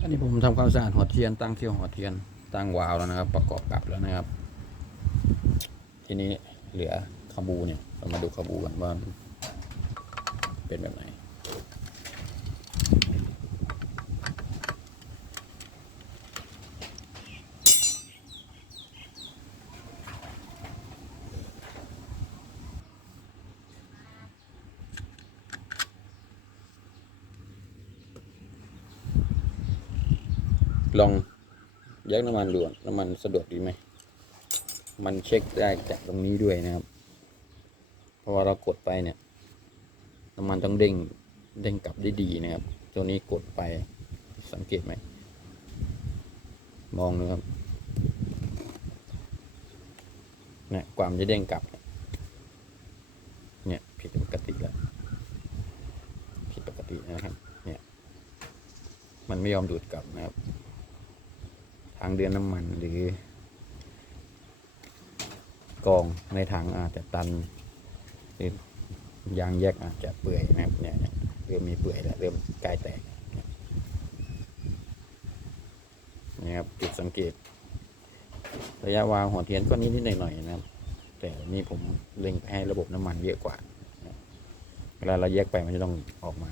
อันนี้ผมทำความสะอาดหัวเทียนตั้งเที่ยวหัวเทียนตั้งวาล์วแล้วนะครับ ประกอบกลับแล้วนะครับ ทีนี้เหลือขบูเนี่ยเรามาดูขบูกันว่าเป็นแบบไหน ลองแยกน้ำมันดูก่อนน้ำมันสะดวกดีไหม มันเช็คได้จากตรงนี้ด้วยนะครับ เพราะว่าเรากดไปเนี่ย น้ำมันต้องเด้ง เด้งกลับได้ดีนะครับ ตัวนี้กดไป สังเกตไหม มองนะครับเนี่ยความจะเด้งกลับ เนี่ยผิดปกติแล้ว ผิดปกตินะครับ เนี่ย มันไม่ยอมดูดกลับนะครับ ทางเดินน้ำมันหรือกองในถังอาจจะตันหรือยางแยกอาจจะเปื่อยนะครับเนี่ยเริ่มมีเปื่อยแล้วเริ่มกล้แตกนี่ครับจุดสังเกต ระยะวางหัวเทียนก็นิดนิดหน่อยหน่อยนะครับ แต่นี่ผมเล็งไปให้ระบบน้ำมันเยอะกว่า เวลาเราแยกไปมันจะต้องออกมา